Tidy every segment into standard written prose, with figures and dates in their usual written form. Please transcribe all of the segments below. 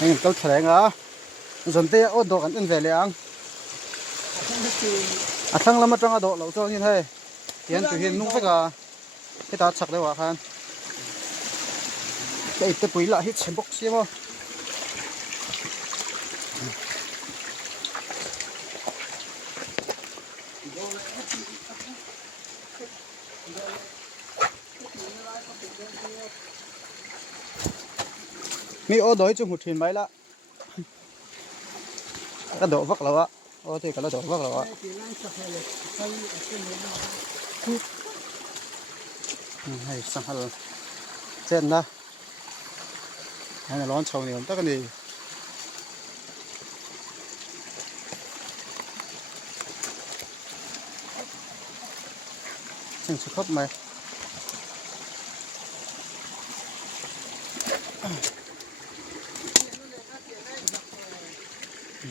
Anh câu thẻ ngã dần tê ô độ ăn về liền à thằng lắm mà trong độ lẩu cho như thế hiện từ hiện nung phải cả cái ta chặt đấy quả khan cái ít quý lại hết xem bốc xí mà mi ô đói chung hụt thuyền máyละcái độ vắt lẩu á ô thì cái độ vắt lẩu á hay sang hal chen na hay là lon chầu này tất cái này chân sức hấp mày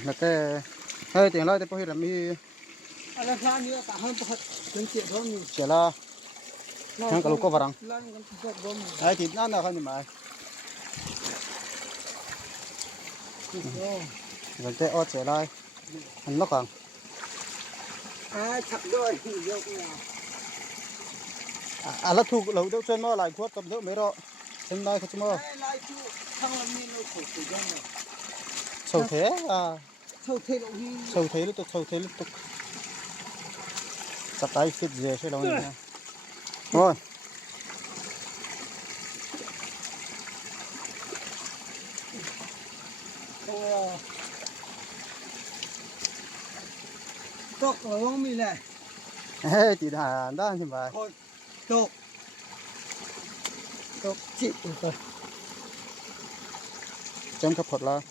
là cái hơi tiền lại thì bao nhiêu là mi ala sa ni ta han pat ten che thon ni chỉ là thằng cái lục có varang ai thì nó là cái gì mà rồi cái ô chỉ lại anh nó còn chặt đôi yok à là thu lâu đâu trên nó lại khuất tập đỡ mấy đó trên đây không chứ mà lại chu thằng làm ni nó khổ khổ dân này sầu thế à sầu thế đâu hi sầu thế lúc tục sắp tay fit dễ sẽ đâu nha rồi tóc là không mi này ê chị thà đó như vậy tóc chị rồi chém khắp phật là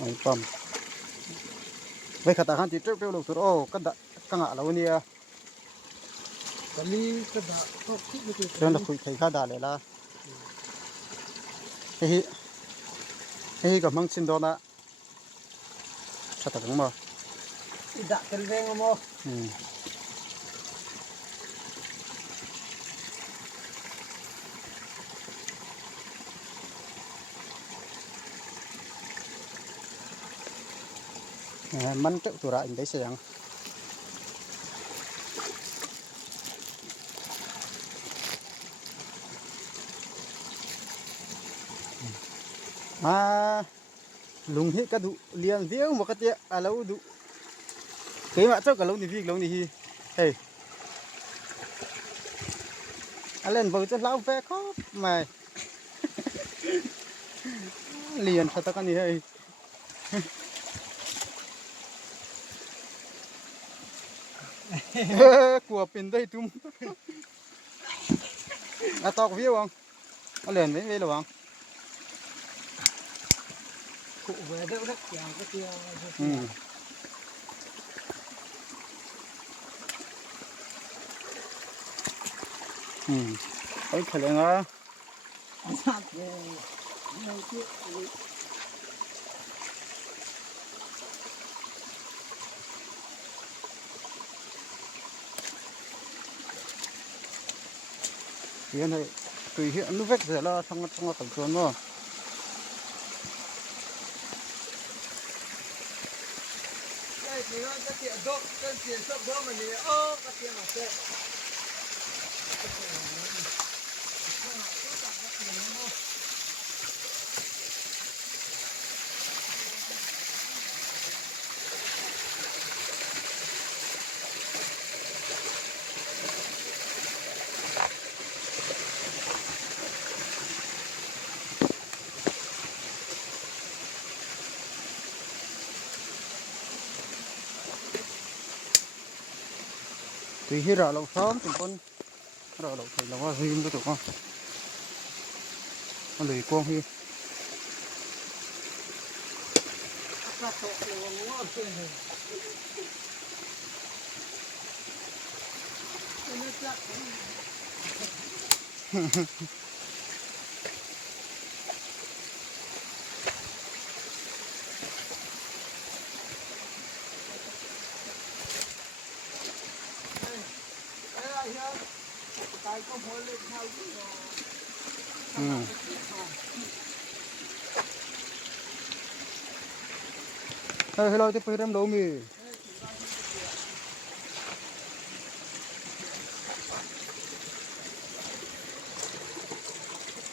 anh pump vậy khát hàng thì treo lục tur ô cái ngã lâu nia cái này cái đó tóc chị được cho nó khui thấy khá đà lại là cái cái mang xin đó nè chắc là đúng mà đã cái ven mà mình tự tụi anh đấy xem à lùng hết cái đủ liền viếng một cái tiệm à lâu đủ cái mà chắc cả lâu thì việc lâu thì hey à lên vừa cho lão ve khóc mày liền sao ta cái gì hey của pin đây tum à to có viếng không à liền với về rồi cụ về đâu đất chàng cái kia ấy phải là ngã hiện nay tùy hiện nó vét rồi là trong tổng số mà thì nó cái tiền đốt cái tiền sắp đốt mà này cái tiền là thế tùy hi rõ lẩu sớm tụi con rõ lẩu thấy là hoa him cho tụi con con lười quang hi cái có mỗi lên thao chứ hello te pui ram lo mi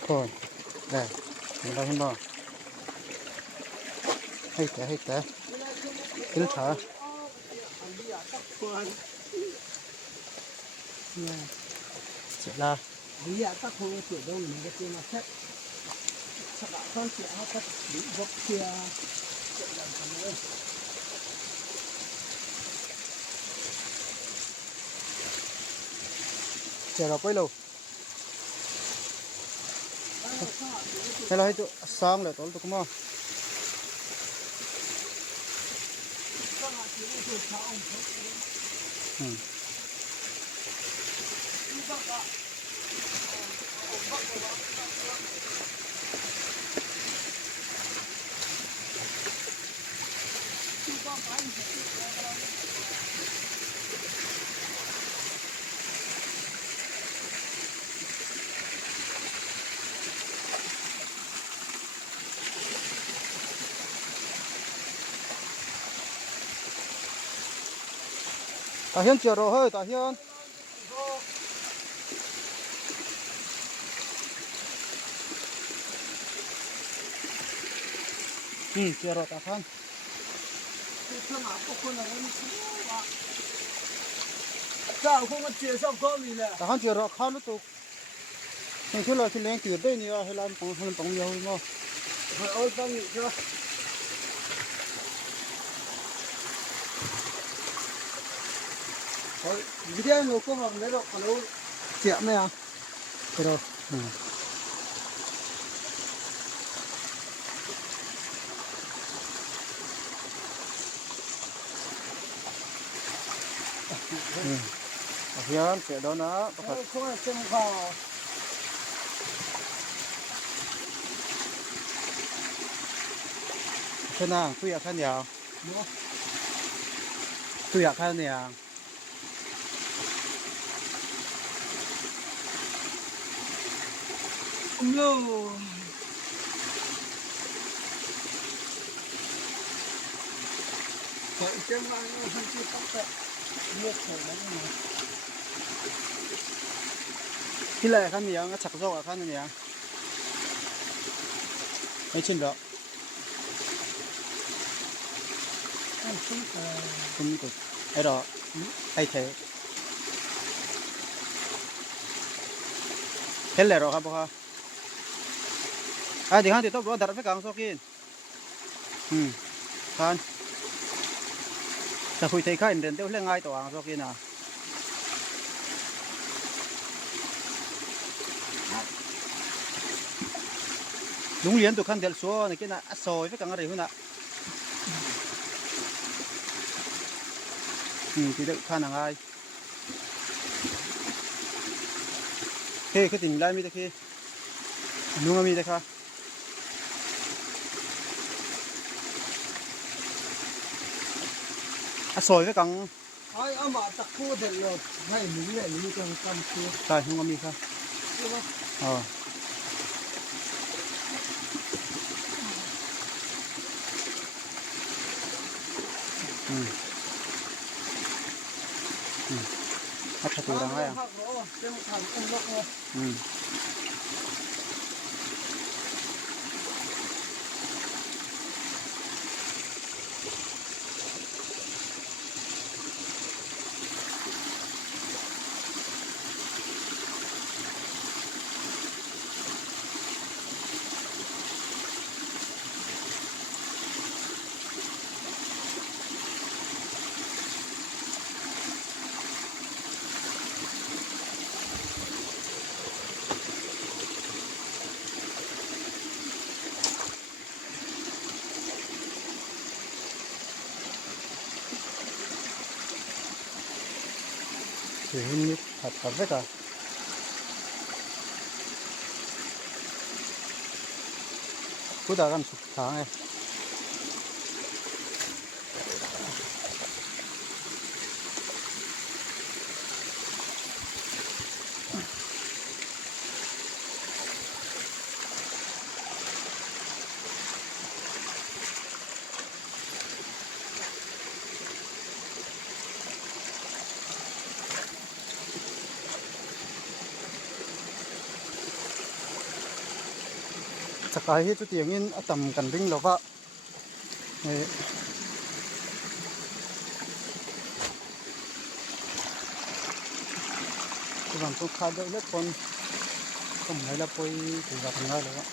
thôi đây mình đang bỏ hay té tính thở sẽ là bây giờ các khu chủ đâu mình cái tiền mà xét sắp đã con chuyện họ tất bị gốc kia chuyện làm sao nữa sẽ là quay lâu hay là chỗ sáng lại tối tụi con ta hiên chiều rồi hơi ta hiên chiều rồi ta khăn sao không có chia sắp có gì nè ta khăn chiều rồi khăn lúc tụ nhưng khi là khi lên tiền đây nhiều hay là bằng nhiều hơn phải ôi tao nghĩ chưa video nó có hồng đấy đâu còn đâu chẹm này à cái đâu hiên sẽ đó nó không phải xem vào thế nào tôiอยากnhiều tôiอยากnhiều no phải xem vào nó không chỉ tóc đấy nước thổi nó như nàyที่แรกขั้นนี้ก็ฉักโซ่ขั้นนี้ไม่ชินหรอกคุณกดไอ้ดอกไอ้เทเห็นแล้วหรอครับพ่อเดี๋ยวติดต้องรอดัดไปกลางโซกินคันจะคุยไทยข้าอินเดียนเดี๋ยวเรื่องง่ายตัวอ่างโซกินลุงเลี้ยนตัวคันเดียวซัวนี่กินน่ะซอยไปกลางอะไรหุ่นน่ะที่เด็กข้านังไงเฮ้คือติ่งไล่มีแต่คือลุงมีแต่ค่ะซอยไปกลางไอ้อามาตะคูเด็ดเลยให้หนุ่มเนี่ยมีจังกำคือใช่ลุงมีค่ะอ๋ออัดตัวรังไงini apa kah? Udah kan suka สกายเฮ็ดจุดเตียงอินต่ำกันวิ่งแล้วว่าที่มันต้องขาดเล็กคนก็ไม่ละปอยถึงกับทำงานแล้วว่า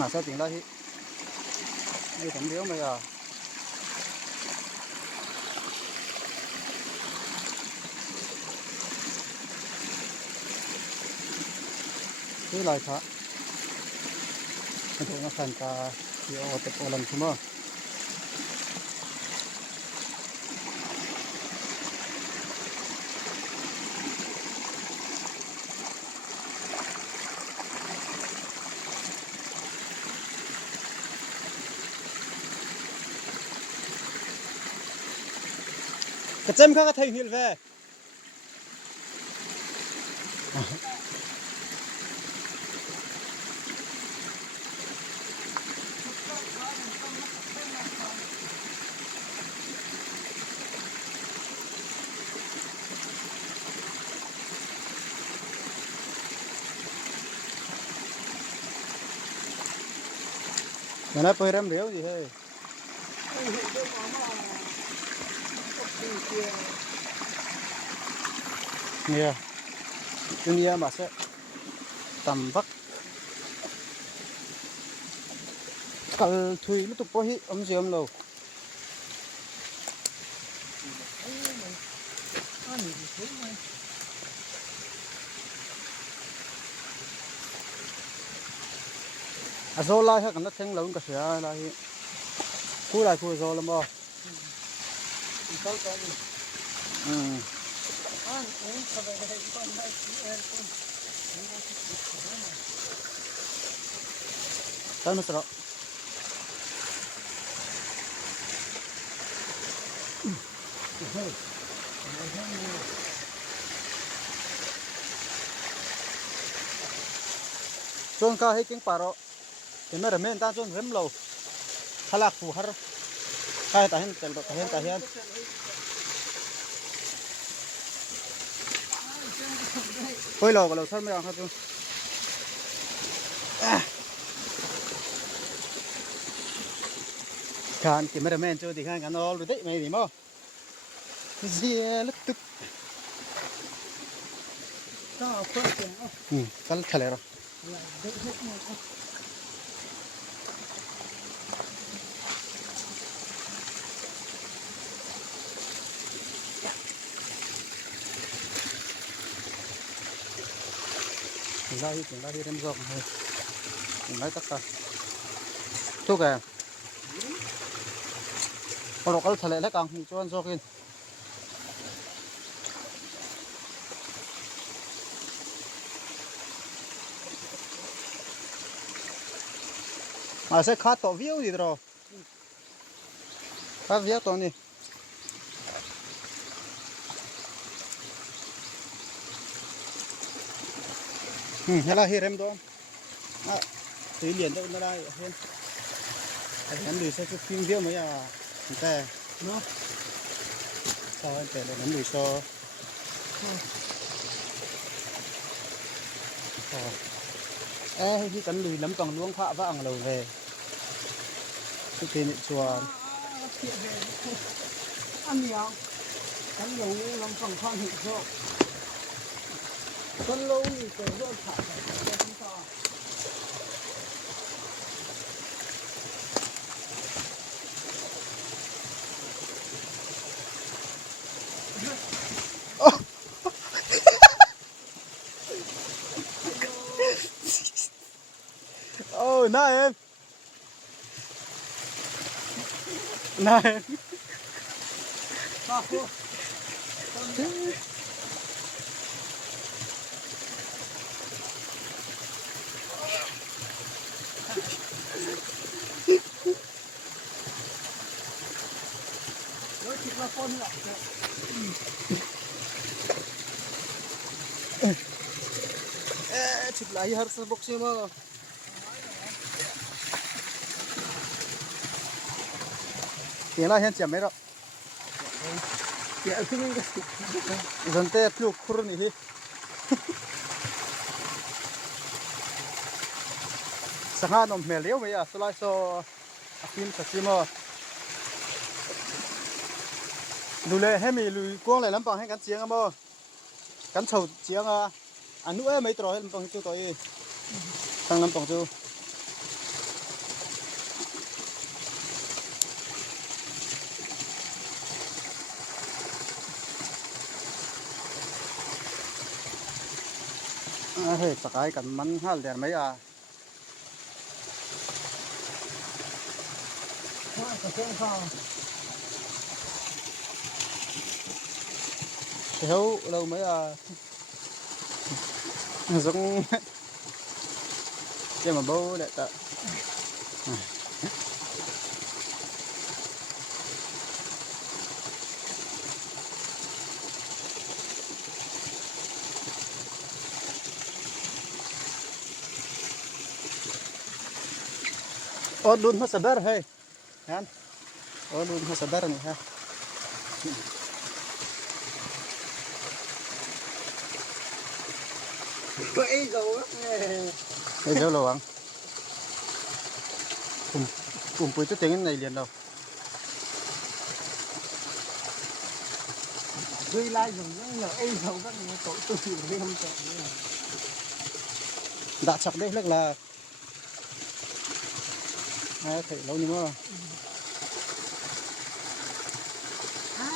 มาซะถึงได้ที่ไม่ทำเดียวไม่อ่ะนี่ลายพระมันถูกมาสั่นตาเดี๋ยวเอาแต่โอลันทุ่มกระเจมข้ากระไทยหิลเว่มันน่าเปิดเริ่มเร็วดิเฮ้ยเนี่ยdunia masa tambak kal thui lu tu pohi siam lo azola ha kan theng lo ka sia la hi ku lai ku zo lam bo Tahu nak serap. Tuan kau hiking paro, ini remen tan tuan rem low, halak fuhar, kau tahan tel tahan. Koi low kalau sar merang hatu. Kan cameraman cho thì kan all rồi đấy mày gì mà dìa lứt tức cái thằng này rồi chúng ta đi đem rộng thôi nói tất cả thuốc à kalau kalau thale lek ang chuan zokin se kha to viu di ro kha viu to ni hela hi rem do tùy liền đâu nó đây hơn anh lùi sẽ phim viu mấy àแต่เนาะซอยแต่น้ำหนึ่งซอที่กันลุยน้ำตองล้วงพระว่าอังเราเลยที่เป็นชัวอันนี้กันหลงลำฝั่งข้างหินโชคกันลงนี่เกิดเรื่องขาดแต่ที่ต่อน่าเอ็มน่าเอ็มป้าพูดแล้วคิดว่าคนหรอกชุดลายฮาร์สบ็อกซ์มาเดี๋ยวเราเห็นเสียไหมล่ะเดี๋ยวขึ้นนี่ก็สันเตะลูกครุนี่ที่ สังหารมเมเลียวไหมอ่ะสไลด์โซอาฟิมสักซิมอดูเลยให้มีลุยกวางเลยลำปังให้กันเสียงอ่ะบ่กันเฉาเสียงอ่ะอันนู้นไม่ตรอให้ลำปังจู่ตัวเองตั้งลำปังจู่เฮ้ยสกายกันมันห้าเหรียญไหมอ่ะว่าจะเส้นข้าว thiếu lâu mới giống nhưng mà bố để tạ oh đun hết sadar hay kan oh đun hết sadar nih ha có ý dầu á đây đâu rồi anh cùng với chút tiếng này liền đâu Duy lai dùng nó nhờ ý dầu các người tổ tư đi không chạy nữa đã chặt đấy là thấy lâu nhưng mà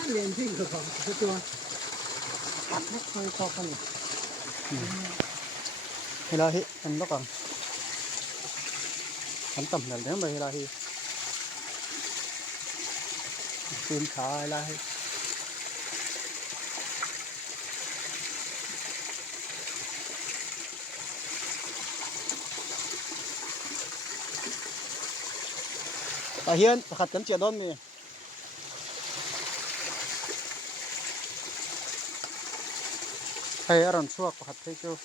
liền thì được không cáiตัวcắt hết hơi to con này hay là hi anh nó còn anh tầm là nếu mà hay là hi phim khá hay là hi tại hiện khát cắn chè đón mì hay ở đằng suốt khát thấy chưa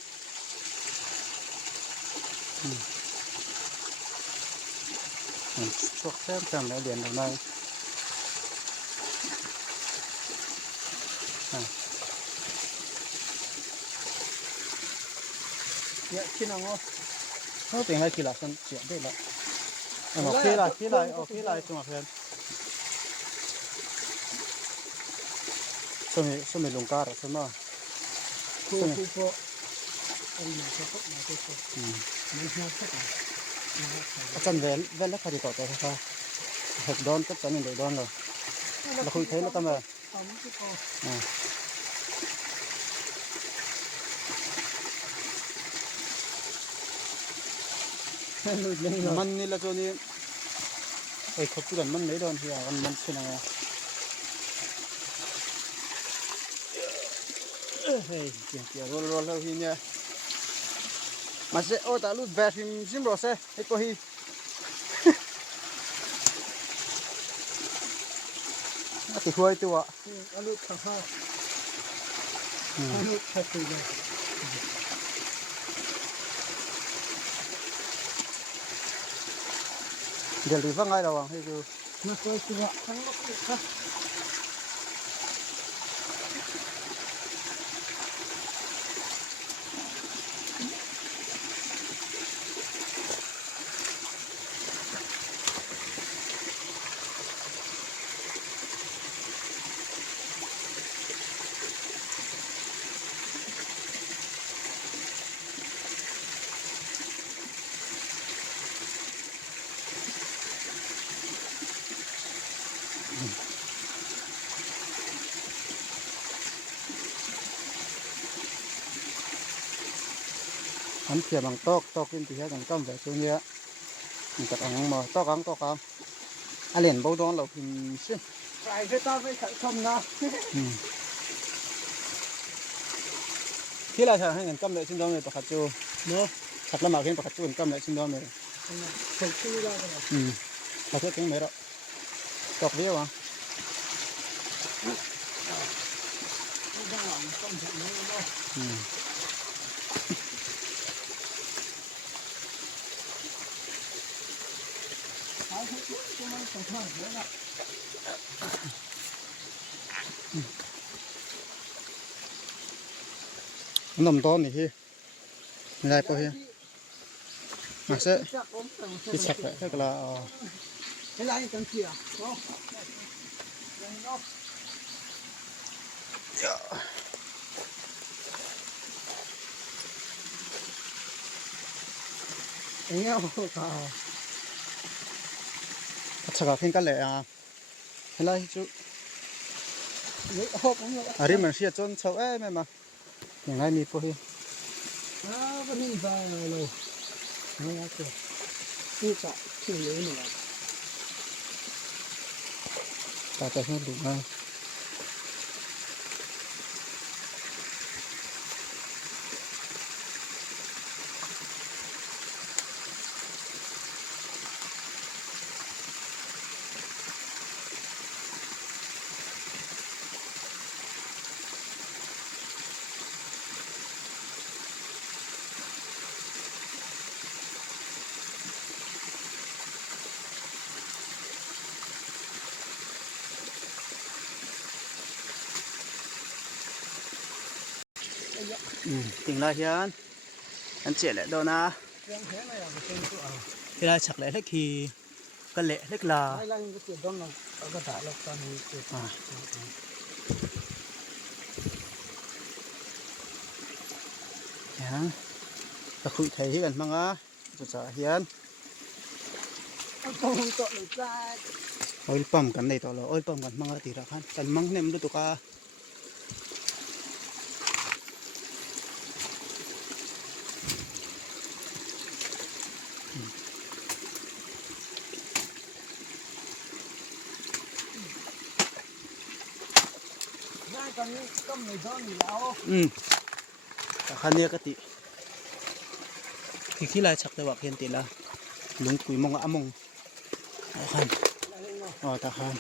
suốt xem lại điện đầu này dạ khi nào ngon nó tiền này chỉ là sân chuyện đấy lại khi lại chung là phèn số mình lùng cá rồi xem mà cô anh mà có tốt mà tôi có mình không thích à chân về là phải đi tỏ thôi hộp đón tất cả những đồ đón rồi là khui thấy nó tâm rồi mìnhนี่ละตัวนี้ไอ้เขาพูดกันมันไม่โดนที่อ่ะมันเป็นยังไงเฮ้ยเกี่ยวรอแล้วทีเนี้ยมาเสโอ้ตาลูกแบบซิมรอเซ่ไอ้ตัวฮีติดหัวไอ้ตัวอันนี้ข้าวอันนี้แค่ตัวเดียวเดี๋ยวรีบว่าไงระวังให้ดู มาคุยตัวทั้งหมดค่ะอันเสียบางตอกกินตีให้กันก้มแบบตัวเนี้ยมันจะอังมาตอกอังอันเหรียญโบดอนเราพิมพ์ซิ ใส่ไปต้อนไปใส่ชมนะ ที่เราจะให้กันก้มเลยชิ้นดอนเลยประคัตจู เนาะ ขัดละหมาดเห็นประคัตจูกันก้มเลยชิ้นดอนเลย ถูกชื่อได้เลย ประเทศเก่งไหมล่ะตอกเดียวอ่ะ ไม่ได้หรอกต้องทำนี้เนาะเอาให้ทุกคนมันต้องทำเลยนะนมต้นนี่ที่ไม่ได้ปะเฮีย มาเสะ chắc ốm tầng cái sạch vậy tức là cái này tầng kia nó nó nghe không cao chắc phiên cái lệ à hay là chú lấy hộp cũng được à đi mà xia chôn sâu ấy màอย่างไรมีพวกนี้ cái này vào rồi nó là kiểu cứ cả chỉ lấy nữa ตาจะให้ดูนะtỉnh lại hiền anh chị lại đâu na cái thế này là cái chỗ à thì là chắc lại thì cái lệ lách là hai lần cái chỗ đó là ở cái đại lộc ta này chỗ ya ta khui thấy gần mang á cho sợ hiền không tội được ra ôi pump cái này to là ôi pump gần mang á thì ra khăn cần mang nem được cả con người đó thì lão khăn nia cái tí thì khi lại chắc tôi bảo hiện tí là lúng cùi mong ạ mong khăn ta khăn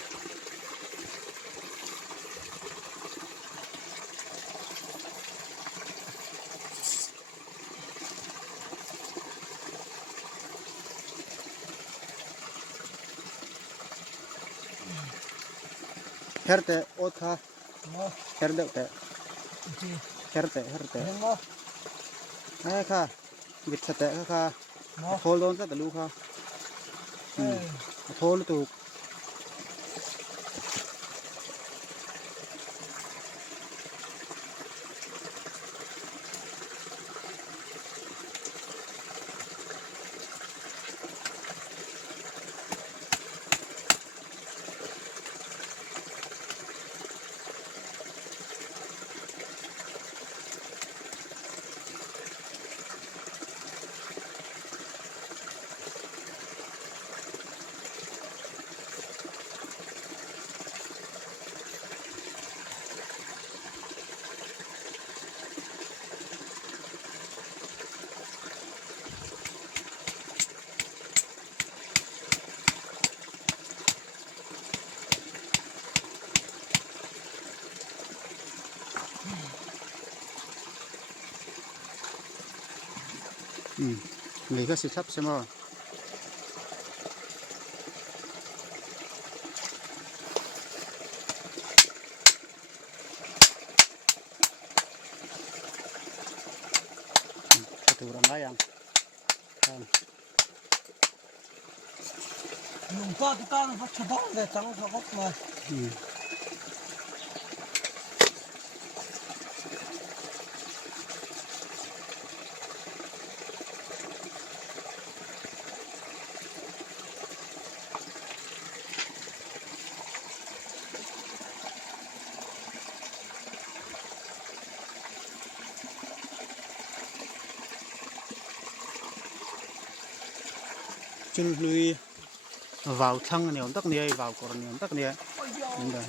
herte ot kha herde te herte ai kha git sate kha thol don sa talu kha thol tu người có sự sắp xem rồi từ đằng đây ăn dùng qua thì ta nó phát chụp bóng để trắng cho bóc mà chân lui vào thăng này tắc này vào còn này tắc này nên là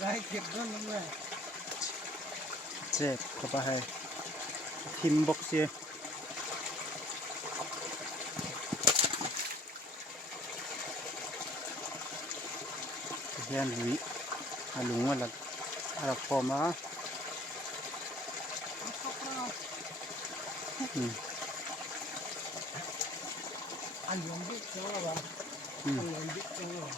đây kịp đó nó rồi chết có phải hay team box gì hiện lui lúng là form á anh muốn biết cho là bạn anh muốn biết cho là bạn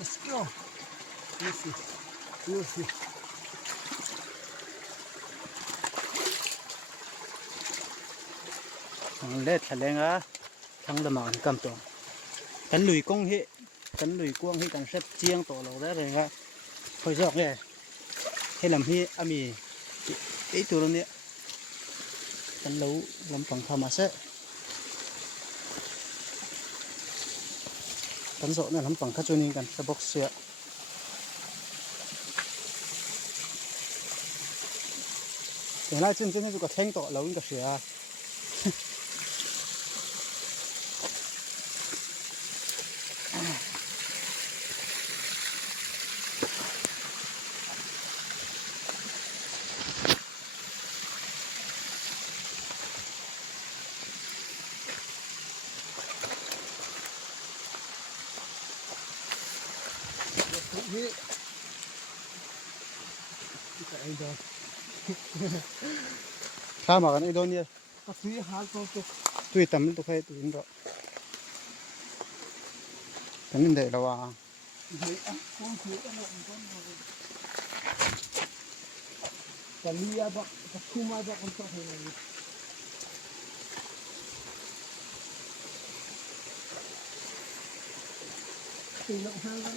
let's go easy easy เล็ดทะเลงอ่ะทั้งละหมากันตัวกันลุยกงเฮกันลุยกวงเฮกันเซ็ตเจียงตัวเราได้เลยครับคอยจอกเนี่ยให้ลำพี่อามีไอตัวนี้กันรู้ลำฝังธรรมะเสะกันโซเนี่ยลำฝังข้าจุนิงกันสะบกเสียแต่ละจิ้มให้ดูกับแท่งตัวเราอิงกับเสียนี่จะไอ้ดอก ข้ามากันไอ้โดนเนี่ย ก็ซื้อหาตัวตัว ตุยตำตัวใครตุยอินก็กันนี่เด็กเราว่า เฮ้ยอ่ะต้องซื้อกันหมดต้องแต่เลียบักจะคุ้มมาบักคนชอบให้เลยตีลงห้างกัน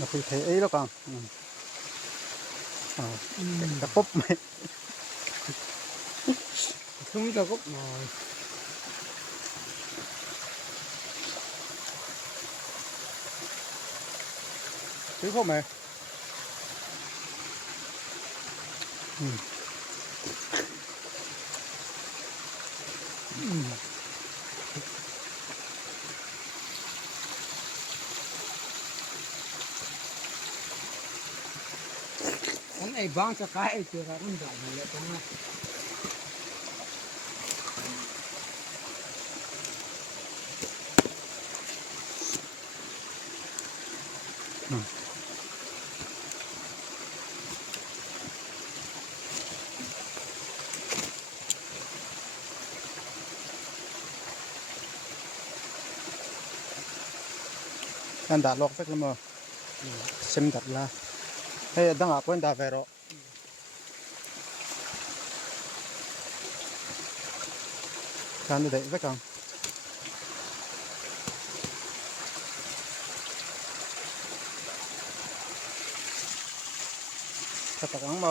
เราคุยเทไอ้แล้วกันกระปุ๊บไหม không biết là gốc nào ซื้อเข้ามาanh ấy băng cho cái chưa ra cũng dài này trong này anh đã lọc phép lắm mà xem thật là hay đang ở bên đà về rồi khán được đấy với con thật là mà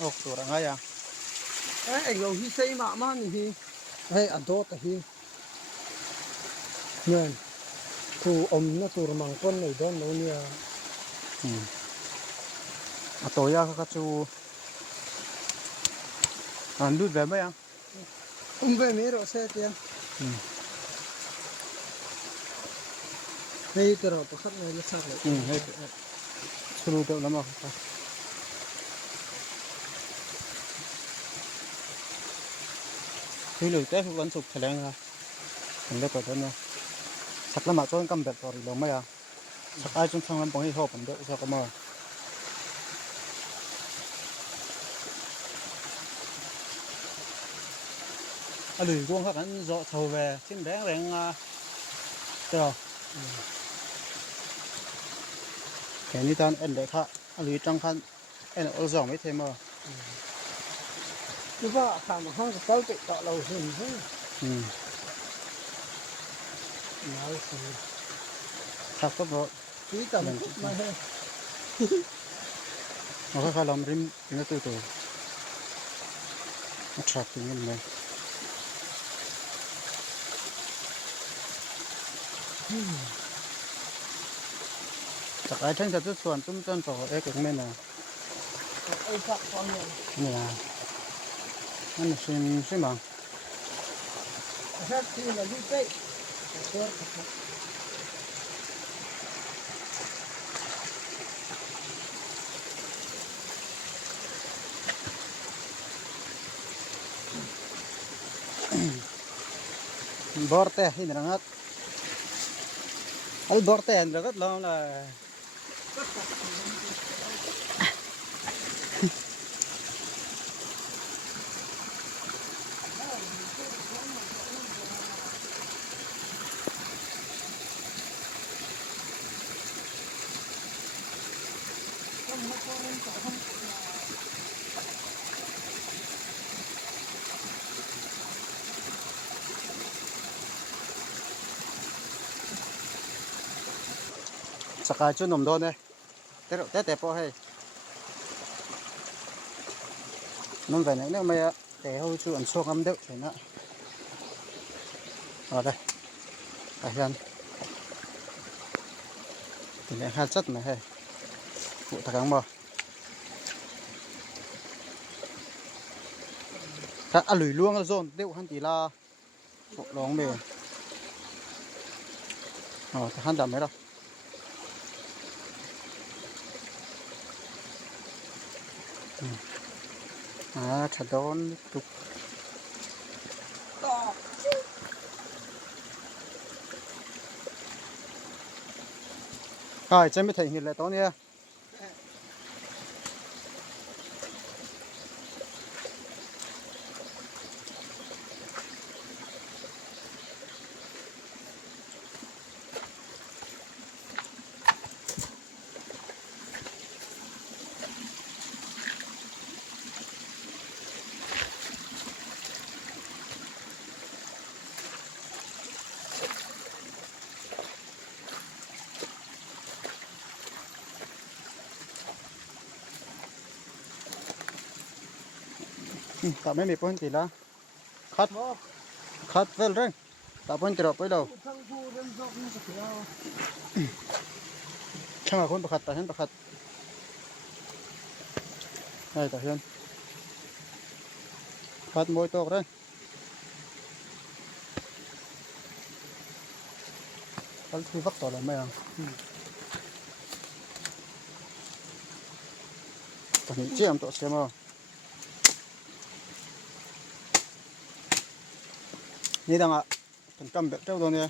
ốc tủ đang ngay à ấy rồi hi xây mà thì hay ăn tốt thì nên tu nó tu mang con này đó nó nha à tối à các chú ăn đút về mấy à về mấy rồi xe tiền hay từ rồi bắt này nó sao vậy hay suru tự lắm mà khi lười tết vẫn sụp thề lên ra mình được rồi đó nha sạch lắm mà cho cầm bẹt rồi lòng mấy à sạch ai trong thang lắm bóng hay hộp mình được sao có mờ lười guông khác anh dọ thầu về trên bé rèn được cái này tan anh để khác lười trăng khăn anh ở dòng mấy thế mà nhưng mà thằng mà không có cái tọa lầu hình thế nói gì sạch có rồi tí tầm mà hay nó có làm rim nó từ từ nó sạch thì như này chắc ai tranh thật rất xuân chúng chân tổ ấy cũng nên là ấy chắc con nhiều nè anh xem bằng Aset tu la lupe. Motor. บอร์เต้หินรังัดอัลบอร์เต้หินรังัดลองละสกายจุนนมโดนเลยแต่พอให้นั่นไปไหนเนี่ยไม่อะแต่เขาชวนโชคกำเดียวใช่ไหมเอาได้ไปกันทีนี้หาจัดมาให้บุตรกังบ่ถ้าอลุยล่วงก็โซนเดี๋ยวหันตีลาร้องเบย์อ๋อถ้าหันดำไหมล่ะถ้าโดนตุกจะไม่ถึงเห็นเลยตอนนี้แต่ไม่มีพ้นตีละคัดเวลเร่งแต่พ้นตีเราไปแล้วช่างคนประคัดแต่เห็นประคัดไอ้แต่เห็นคัดมวยตกเลยคัดคือฟักต่อเลยไหมอ่ะตอนนี้เจียมตัวเสียมานี่ดังอ่ะเป็นกำแบบเจ้าตัวนี้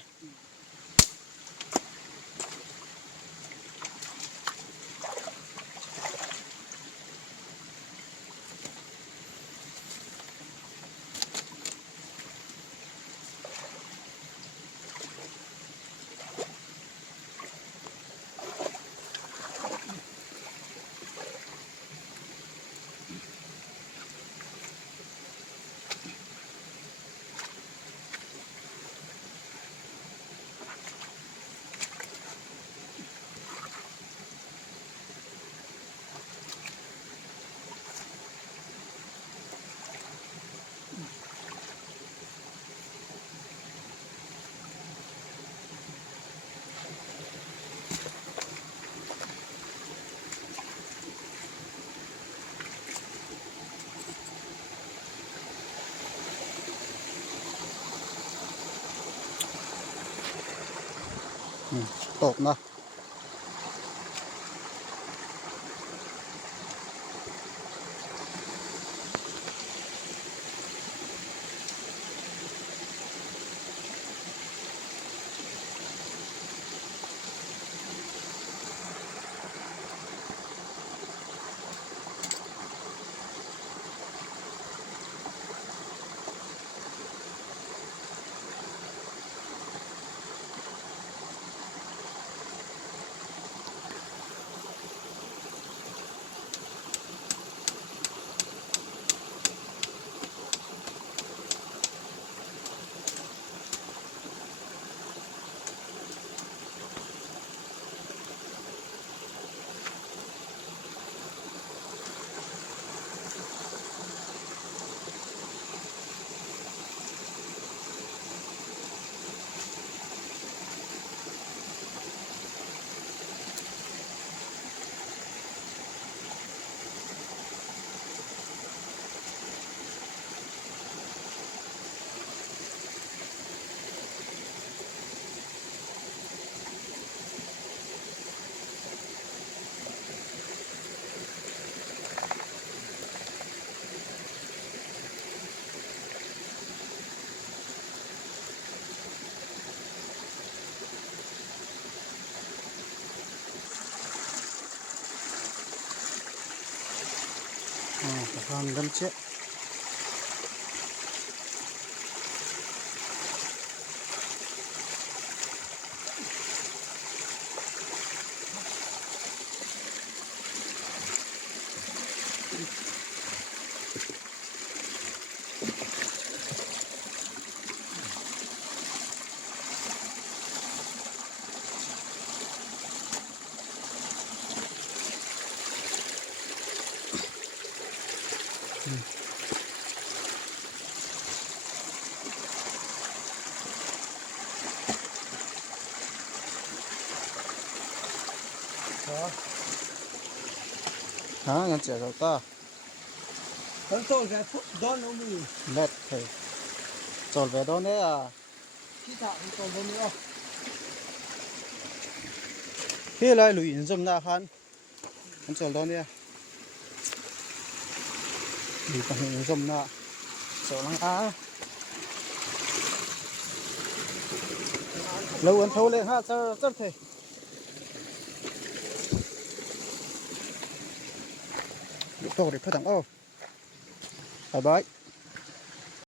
ตกนะ hàng đâm chết hả ngân trẻ rồi ta con tôi về phút đó nó mù lẹt thầy tròn về đó đấy à khi tạo còn bao nhiêu khi lại lùi in zoom na khan anh tròn đó nè lùi bằng in zoom na sợ lắm à lâu anh thâu lên ha sao rất thầy to để phát thẳng ô bye bye